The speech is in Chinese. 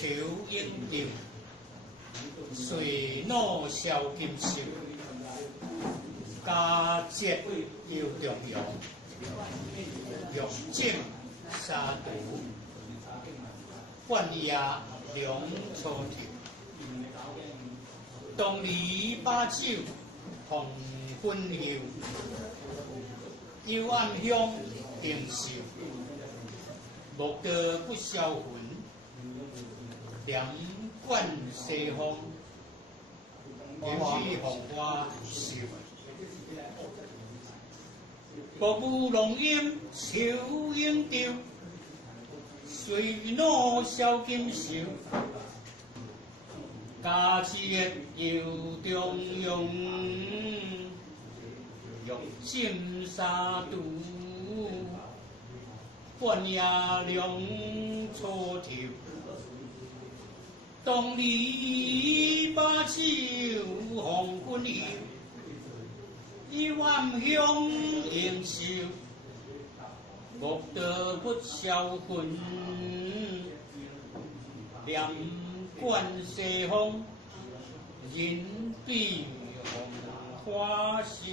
求应酬，随怒消金寿，佳节又重阳，玉镜沙图，半夜两初头。东篱把酒红昏游，幽暗香定寿。莫得不销魂，两冠西风，延续红花寿。国母龙吟秋英调，随怒消金寿。佳节又重阳，玉镜沙图。半夜两初头，东篱把酒红昏游，幽暗香盈袖，莫得不销魂。两冠西风，银笔红花寿。